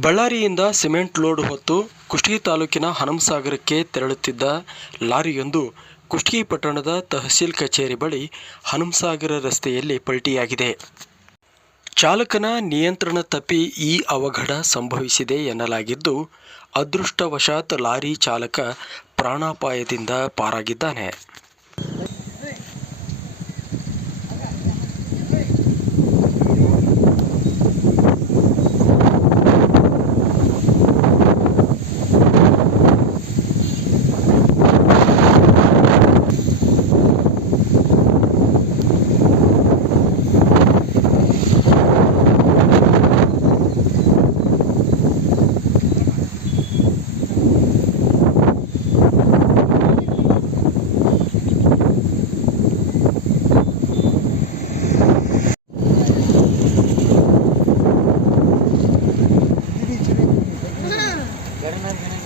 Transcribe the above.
ಬಳ್ಳಾರಿಯಿಂದ cement load ಹೊತ್ತು ಕುಷ್ಟಗಿ ತಾಲೂಕಿನ ಹನುಮಸಾಗರಕ್ಕೆ ತೆರಳುತ್ತಿದ್ದ ಲಾರಿಯೊಂದು ಕುಷ್ಟಗಿ ಪಟ್ಟಣದ ತಹಸೀಲ್ ಕಚೇರಿ ಬಳಿ ಹನುಮಸಾಗರ ರಸ್ತೆಯಲ್ಲಿ ಪಲ್ಟಿಯಾಗಿದೆ. ಚಾಲಕನ ನಿಯಂತ್ರಣ ತಪ್ಪಿ ಈ ಅವಘಡ ಸಂಭವಿಸಿದೆ ಎನ್ನಲಾಗಿದ್ದು, ಅದೃಷ್ಟವಶಾತ್ ಲಾರಿ ಚಾಲಕ ಪ್ರಾಣಾಪಾಯದಿಂದ ಪಾರಾಗಿದ್ದಾನೆ. Benim her günüm